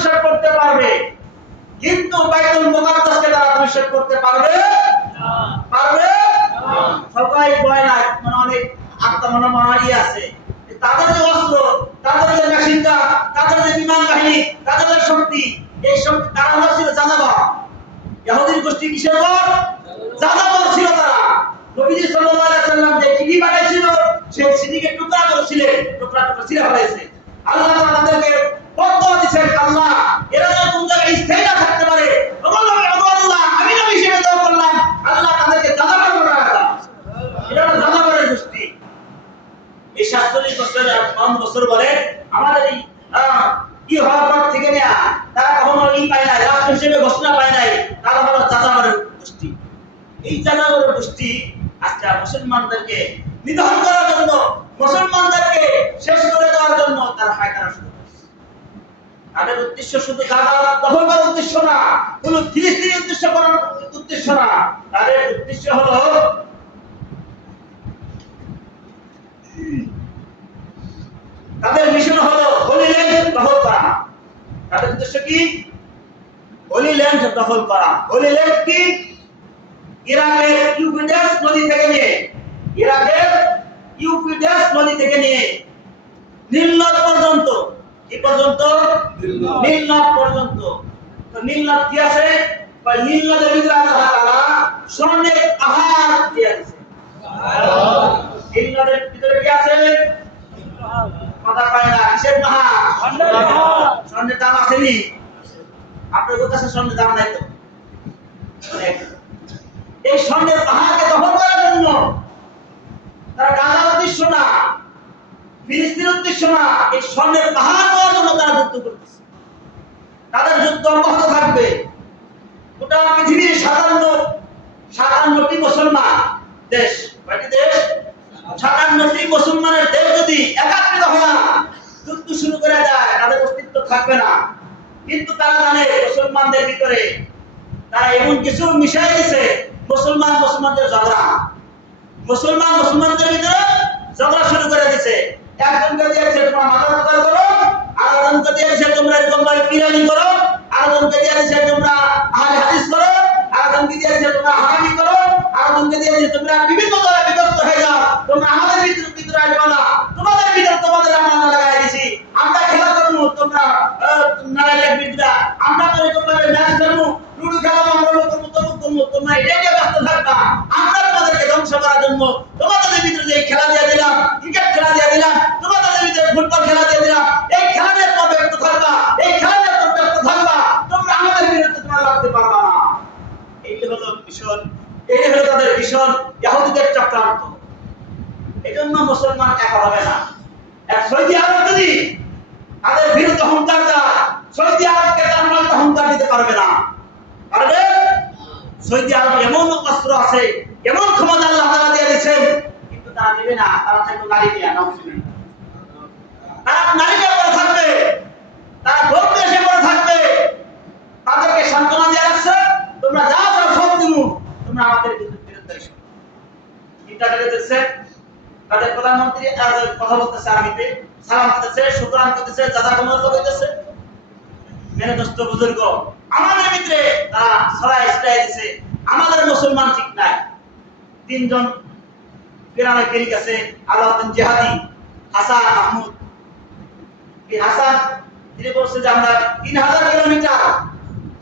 ধূলিসাৎ করতে পারবে, কিন্তু বাইতুল মুকাদ্দাসকে তারা ধূলিসাৎ করতে পারবে না। পারবে না। সবাই ভয় না, মানে অনেক আত্মমনোমানী আছে। তাদের যে অস্ত্র, তাদের যে মেশিন গান, তাদের যে বিমান বাহিনী, তাদের যে শক্তি, এই শক্তি তারা হচ্ছিল যাযাবর। ইহুদির গোষ্ঠী কিসের বর? যাযাবর ছিল তারা। নবীজি সাল্লাল্লাহু আলাইহি ওয়াসাল্লাম যে চিঠি পাঠিয়েছিল, সেই চিঠিকে টুকরা করেছিলেন, টুকরা টুকরা ছিঁড়ে ফেলেছে। আল্লাহ তাআলা তাদেরকে বদদোয়া দিয়েছেন, আল্লাহ এরা যেন কোন জায়গায় স্থায়ী না থাকতে পারে। আল্লাহ আমি নবী হিসেবে দোয়া করলাম, আল্লাহ তাদেরকে যাযাবর বানায় দাও। এটা হলো যাযাবরের গোষ্ঠী। এই ৪৭ বছরের ৫ বছর বলে আমাদের এই কি হওয়ার পর থেকে নেয়া, তারা কখনো ই পায় নাই, রাষ্ট্র হিসেবে ঘোষণা পায় নাই, তারা হলো যাযাবরের গোষ্ঠী। এই যাযাবরের গোষ্ঠী আজকে মুসলমানদেরকে নিধন করার জন্য, মুসলমানদেরকে শেষ করে দেওয়ার জন্য তারা পায়তারা শুরু করেছে। তাদের উদ্দেশ্য শুধু গাজা দখল করার উদ্দেশ্য না, কোন ফিলিস্তিনি উদ্দেশ্য করার উদ্দেশ্য না, তাদের উদ্দেশ্য হলো তাদের মিশন হলো হোলি ল্যান্ড দখল করা। তাদের উদ্দেশ্য কি? হোলি ল্যান্ড দখল করা। হোলি ল্যান্ড কি? ইরাকের ইউফ্রেটিস নদী থেকে নিয়ে, ইরাকের ইউফ্রেটিস নদী থেকে নিয়ে নীল নদ পর্যন্ত, কি পর্যন্ত? নীল নদ পর্যন্ত। তো নীল নদ কি আছে? বা নীল নদের ভিতরে আল্লাহ তাআলা স্বর্ণের পাহাড় দিয়ে দিয়েছে। সুবহানাল্লাহ। নীল নদের ভিতরে কি আছে? কথা পায় না, কিসের পাহাড়? স্বর্ণের পাহাড়। স্বর্ণের দাম আসেনি? আপনাদের কাছে স্বর্ণের দাম নাই তো? এই স্বর্ণের পাহাড়কে দখল করার জন্য তারা গাজার উদ্দেশ্য না, ফিলিস্তিনের উদ্দেশ্য না, এই স্বর্ণের পাহাড় পাওয়ার জন্য তারা যুদ্ধ করতেছে। তাদের যুদ্ধ অব্যাহত থাকবে। গোটা পৃথিবীর ৫৭টি মুসলমান দেশ, কয়টি দেশ? ৫৭টি মুসলমানের দেশ যদি একাত্রিত হয়ে যুদ্ধ শুরু করে দেয়, তাদের অস্তিত্ব থাকবে না। কিন্তু তারা জানে মুসলমানদের ভিতরে তারা এমন কিছু মিশাই দিয়েছে, মুসলমানদের ঝগড়া, মুসলমানদের ভিতরে ঝগড়া শুরু করে দিয়েছে। একজনকে দিয়েছে তোমরা মাজার পূজা করো, আরেকজনকে দিয়েছে তোমরা এরকম ভাবে পিরানি করো, আরেকজনকে দিয়েছে তোমরা আহলে হাদিস করো, আরেকজনকে দিয়েছে তোমরা হানাফি করো, আরেকজনকে দিয়েছে তোমরা বিভিন্ন দলে বিভক্ত হয়ে যাও, তোমরা আমাদের ভিতরে আসবে না, তোমাদের ভিতরে তোমাদের আমরা না লাগাই দিছি, আমরা খেলা করবো, তোমরা নারায়ণের ভিতরে আমরা তো এরকম ভাবে ম্যাচ খেলবো, লুডু খেলা আমরা করবো, তোমরা এটাই ব্যস্ত থাকবা, আমরা তোমাদেরকে ধ্বংস করার জন্য তোমাদের ভিতরে যে খেলা দিয়ে দিলাম, ক্রিকেট খেলা দিয়ে দিলাম, তোমাদের ভিতরে ফুটবল খেলা দিয়ে দিলাম, এই খেলা নিয়ে তোমরা ব্যস্ত থাকবা, এই খেলা নিয়ে তোমরা ব্যস্ত থাকবা, তোমরা আমাদের বিরুদ্ধে তোমরা লড়তে পারবা না। এই হলো মিশন, এই হলো তাদের মিশন, ইহুদিদের চক্রান্ত। এজন্য মুসলমান একা হবে না। এক সৌদি আরব যদি তাদের বিরুদ্ধে হুঙ্কার দেয়, সৌদি আরবকে তার মাঝে হুঙ্কার দিতে পারবে না। পারবে? সৌদি আরব এমন অস্ত্র আছে, এমন ক্ষমতা আল্লাহ তাআলা দিয়ে দিয়েছেন, কিন্তু তারা দিবে না। তারা চাইবে নারী নিয়ে, নাউজুবিল্লাহ। তারা নারী নিয়ে পড়ে থাকবে, তারা ভোট দেশে পড়ে থাকবে। তাদেরকে সান্ত্বনা দিয়ে রাখছে, তোমরা যা যা সব দিমু, তোমরা আমাদের বিরুদ্ধে এসো। ইন্টারনেটে দেখছে তাদের প্রধানমন্ত্রী কথা বলতেছে আরবিতে, সালাম দিতেছে, শুকরান করতেছে, জাযাকুমুল্লাহ কইতেছে। মেরে দোস্ত বুজুর্গ, আমাদের ভিতরে তারা ছড়াই ছিটাই দিছে, আমাদের মুসলমান ঠিক নাই। ৩ জন পিরানের কেরিক আছে, আলাউদ্দিন জিহাদি, হাসান মাহমুদ। এই হাসান তিনি বলছে যে আমরা ৩০০০ কিলোমিটার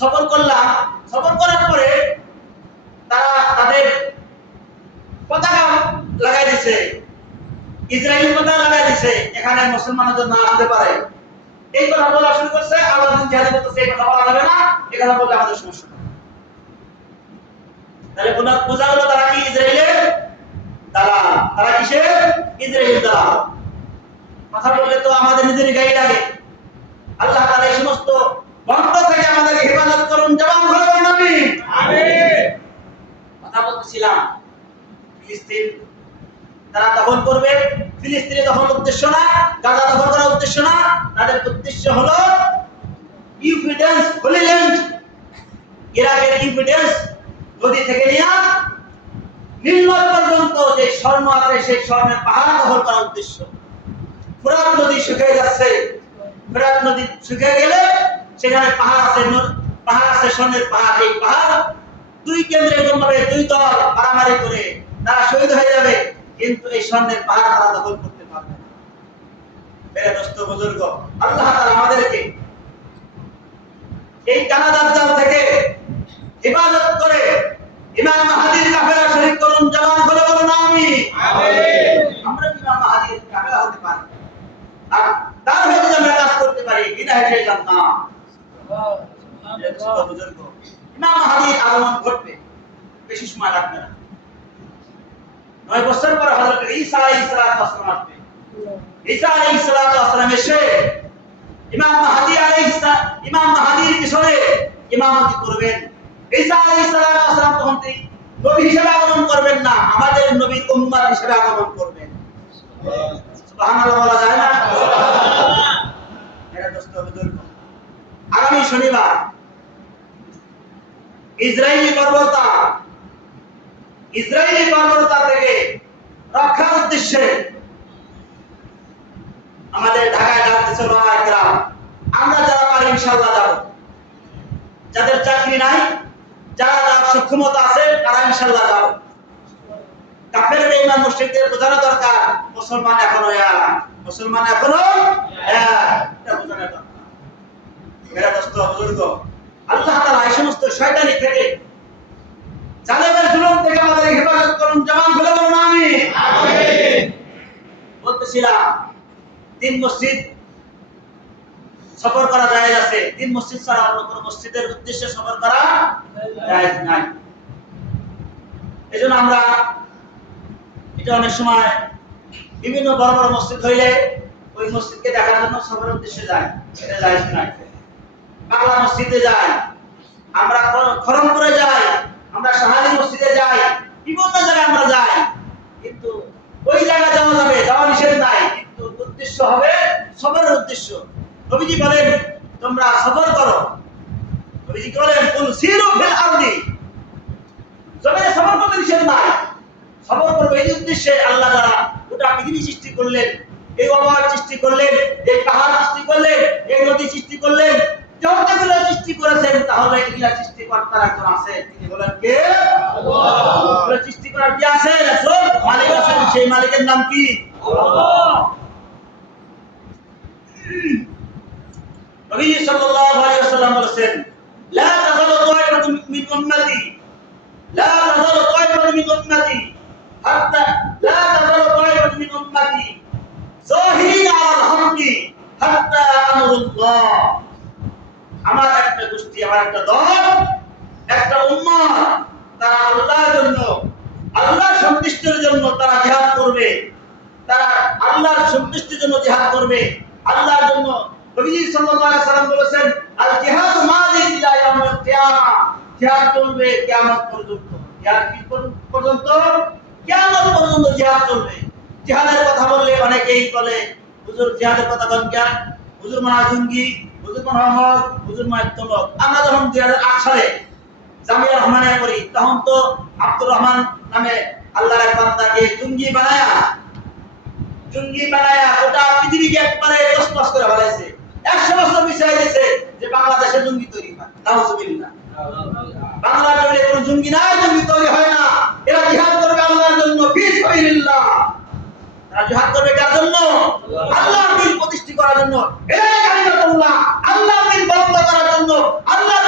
সফর করলাম, সফর করার পরে তারা তাদের পতাকা লাগাই দিছে, ইসরায়েলি পতাকা লাগাই দিছে, এখানে মুসলমানদের না আসতে পারে। এই কথা বলা শুরু করছে। আলাউদ্দিন জিহাদি বলতেছে এই কথা বলা যাবে না, এই কথা বললে আমাদের সমস্যা হবে। তাহলে বোঝা গেল তারা কি ইসরায়েলের দালাল। তারা কিসের? ইসরায়েলের দালাল। কথা বললে তো আমাদের নিজেরই গায়ে লাগে। আল্লাহ তাআলা এই সমস্ত বন্ধ থেকে আমাদেরকে হেফাজত করুন। জবান খুলে বলুন আমিন। আমিন। কথা বলতেছিলাম ফিলিস্তিন তারা দখল করবে, ফিলিস্তিনে দখল উদ্দেশ্য না, গাজা দখল করার উদ্দেশ্য না, তাদের উদ্দেশ্য হলো ইউফ্রেটিস হোলি ল্যান্ড, ইরাকের ইউফ্রেটিস নদী থেকে নিয়ে নীল নদ পর্যন্ত যে স্বর্ণ আছে সেই স্বর্ণের পাহাড় দখল করার উদ্দেশ্য। ফোরাত নদী শুকিয়ে যাচ্ছে, ফোরাত নদী শুকিয়ে গেলে সেখানে পাহাড় আছে স্বর্ণের পাহাড়। এই পাহাড় দুই কেন্দ্রে এরকমভাবে দুই দল মারামারি করে তারা শহীদ হয়ে যাবে, কিন্তু এই স্বর্ণের পাহাড় তারা দখল করতে পারবে না। মেরে দোস্ত বুজুর্গ, আল্লাহ তাআলা আমাদেরকে এই কানাদাজ্জাল থেকে হেফাজত করে ইমাম মাহদীর কাফেলা শরীক করুন। জবান খুলে বলুন আমিন। আমরা ইমাম মাহদীর কাফেলা হতে পারি, আর তার হয়ে যদি আমরা কাজ করতে পারি, বিদায় জান্নাত। বুজুর্গ, ইমাম মাহদীর আগমন ঘটবে, বেশি সময় লাগবে না। 9 বছর পরে হযরত ঈসা আলাইহিস সালাতু ওয়াস সালাম আসবে। ঈসা আলাইহিস সালাতু ওয়াস সালাম এসে ইমাম মাহদীর পিছনে ইমামতি করবেন। ঈসা আলাইহিস সালাতু ওয়াস সালাম তখন নবী হিসেবে আগমন করবেন না, আমাদের নবীর উম্মত হিসেবে আগমন করবেন। সুবহানাল্লাহ বলা যায় না? মেরা দোস্ত বুজুর্গ, আগামী শনিবার ইসরায়েলি বর্বরতা থেকে রক্ষার উদ্দেশ্যে আমাদের ঢাকায় যাচ্ছে ওলামায়ে কেরাম। আমরা যারা পারি ইনশাআল্লাহ যাব। যাদের চাকরি নাই, যারা যাওয়ার সক্ষমতা আছে, তারা ইনশাআল্লাহ যাব। কাফের বেঈমান মুশরিকদের বোঝানো দরকার, মুসলমান এখনো এটা বোঝানো দরকার। মেরা দোস্ত বুজুর্গ, আল্লাহ তাআলা এই সমস্ত শয়তানি থেকে, জালেমের জুলুম থেকে আমাদের হেফাজত করুন। জবান খুলে বলুন আমিন। বলতেছিলাম 3 মসজিদ সফর করা জায়েজ আছে। 3 মসজিদ ছাড়া অন্য কোন মসজিদের উদ্দেশ্যে সফর করা জায়েজ নাই। এজন্য আমরা এটা অনেক সময় বিভিন্ন বড় বড় মসজিদ হইলে ওই মসজিদকে দেখার জন্য সফরের উদ্দেশ্যে যাই, এটা জায়েজ নাই। বাংলা মসজিদে যাই, আমরা খরমপুরে যাই, আমরা শাহালি মসজিদে যাই, বিভিন্ন জায়গায় আমরা যাই, কিন্তু ওই জায়গায় যাওয়া যাবে, যাওয়া নিষেধ নাই, কিন্তু উদ্দেশ্য হবে সফরের উদ্দেশ্য। নবীজি বলেন তোমরা সফর করো। নবীজি বলেন কুল সিরু ফিল আরদি, জমিনে সফর করতে নিষেধ নাই, সফর করবে এই উদ্দেশ্যে। আল্লাহ তাআলা গোটা পৃথিবী সৃষ্টি করলেন, এই আবহাওয়া সৃষ্টি করলেন, এই পাহাড় সৃষ্টি করলেন, এই নদী সৃষ্টি করলেন, যতগুলো সৃষ্টি করেছেন, তাহলে এগুলা সৃষ্টিকর্তার একজন আছে, তিনি হলেন কে? আল্লাহ। সৃষ্টি করার কি আছে? রাসূল মালিক আছেন, সেই মালিকের নাম কি? আল্লাহ। নবী সাল্লাল্লাহু আলাইহি ওয়াসাল্লাম বলেছেন, লা তাযালু তা'iফাতুন মিন উম্মতি, লা তাযালু তা'iফাতুন মিন উম্মতি হাত্তা লা তাযালু তা'iফাতুন মিন উম্মতি যাহিরিনা আলাল হাক্কি হাত্তা আমরুল্লাহ। আমার একটা গোষ্ঠী, আমার একটা দল, একটা উম্মত, তারা আল্লাহর জন্য, আল্লাহর সন্তুষ্টির জন্য তারা জিহাদ করবে, তারা আল্লাহর সন্তুষ্টির জন্য জিহাদ করবে, আল্লাহর জন্য। নবী সাল্লাল্লাহু আলাইহি ওয়াসাল্লাম বলেছেন, আল জিহাদু মাযিদ ইলা ইয়াউমিল কিয়ামা, জিহাদ চলবে কিয়ামত পর্যন্ত। জিহাদ কি পর্যন্ত? কিয়ামত পর্যন্ত জিহাদ চলবে। জিহাদের কথা বললে অনেকেই বলে হুজুর জিহাদের কথা বলেন কেন? হুজুর মানা জঙ্গি, হুজুর মোহাম্মদ, হুজুর মাইতলক। আমরা যখন 2008 সালে জামিয়া রহমানিয়া করি, তখন তো আব্দুর রহমান নামে আল্লাহর এক বান্দাকে জঙ্গি বানায়া গোটা পৃথিবীকে একবারে তছনছ করে ফেলাইছে। 100 বছর পিছায় গেছে যে বাংলাদেশে জঙ্গি তৈরি হয়। নাউজুবিল্লাহ। বাংলার জমিনে কোনো জঙ্গি নাই, জঙ্গি তৈরি হয় না। এরা জিহাদ করবে আল্লাহর জন্য, ফি সাবিলিল্লাহ। তারা জিহাদ করবে কার জন্য? আল্লাহর দ্বীন প্রতিষ্ঠা করার জন্য। এরাই কালিমাতুল্লাহ, আল্লাহর দ্বীন বন্ধ করার জন্য, আল্লাহর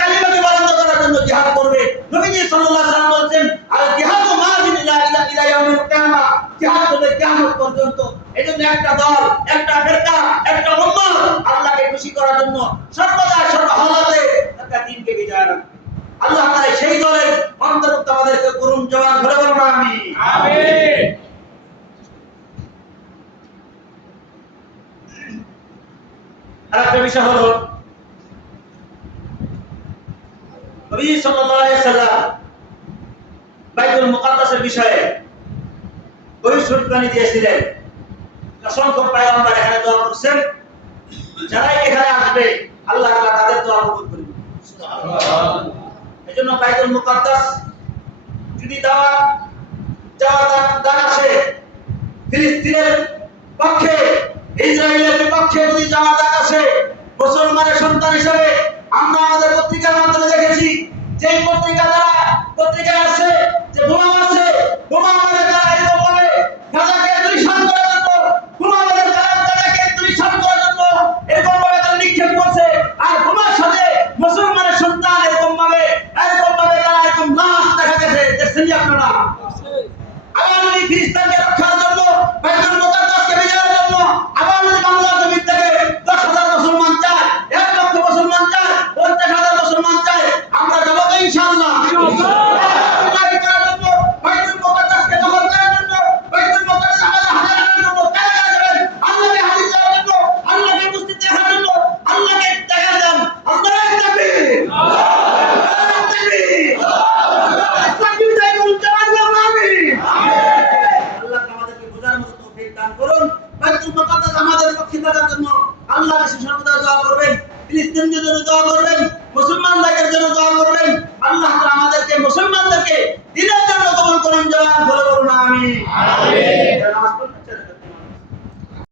কালিমাকে বন্ধ করার জন্য জিহাদ করবে। নবীজি সাল্লাল্লাহু আলাইহি ওয়াসাল্লাম বলেন, আল জিহাদু মাযিদ ইলা ইয়াউমিল কিয়ামা, জিহাদ করবে কিয়ামত পর্যন্ত। এজন্য একটা দল, একটা ফিরকা, একটা উম্মত আল্লাহকে খুশি করার জন্য সর্বদা সর্বহালাতে তার দ্বীনকে বিজয় রাখবে। আল্লাহ তাআলা সেই দলের অন্তর্ভুক্ত আমাদেরকে করুন। জবান ধরে বলুন আমিন। আমিন। আরেকটা বিষয় হলো, নবী সাল্লাল্লাহু আলাইহি ওয়াসাল্লাম বাইতুল মুকাদ্দাসের বিষয়ে ভবিষ্যৎবাণী দিয়েছিলেন। অসংখ্য পয়গম্বর এখানে দোয়া করছেন, যারা এখানে আসবে আল্লাহ তাআলা তাদের দোয়া কবুল করবেন। সুবহানাল্লাহ। এজন্য বাইতুল মুকাদ্দাস যদি যাওয়ার আসে, ফিলিস্তিনের পক্ষে, ইসরায়েলের বিপক্ষে যদি যাওয়ার ডাক আসে, আছে মুসলমানের সন্তান হিসেবে আমরা আমাদের পত্রিকার মাধ্যমে দেখেছি যে পত্রিকায় আছে যে বোমা মারছে, বোমা মারে তারা এরকম ভাবে গাজাকে দুলিশান করার জন্য, বোমা মারে তারা গাজাকে দুলিশান করার জন্য এরকম ভাবে তারা নিক্ষেপ করছে। আর বোমার সাথে মুসলমানের সন্তান এরকম ভাবে তারা এরকম লাশ দেখা গেছে। দেখছেন আপনারা? আবার যদি ফিলিস্তিনকে রক্ষার জন্য, বাইতুল মুকাদ্দাসকে বিজয়ের জন্য আবার যদি বাংলার জমিন থেকে 10,000 মুসলমান চায়, 1 লক্ষ মুসলমান চায়, 50,000 মুসলমান চায়, আমরা যাবো তো ইনশাআল্লাহ। বাইতুল মুকাদ্দাসকে দখল করার জন্য, বাইতুল মুকাদ্দাস আমাদের হাতে রাখার জন্য কারা কারা যাবেন? আল্লাহকে হাদিস দেওয়ার জন্য, আল্লাহকে উপস্থিত দেখার জন্য, আল্লাহকে দেখার জন্য। আল্লাহু তাকবীর, আল্লাহু তাকবীর, তাকবীর দেয় বলতে আল্লাহু আমিন। আল্লাহ আমাদেরকে বোঝার মতো তৌফিক দান করুন। বাইতুল মুকাদ্দাস আমাদের পক্ষে থাকার জন্য আল্লাহর কাছে সর্বদা দোয়া করবেন, ফিলিস্তিনদের জন্য দোয়া করবেন, মুসলমান ভাইদের জন্য দোয়া করবেন। আল্লাহ তাআলা আমাদেরকে মুসলমানদেরকে দ্বীনের জন্য কবুল করুন। জবান ধরে বলুন আমিন।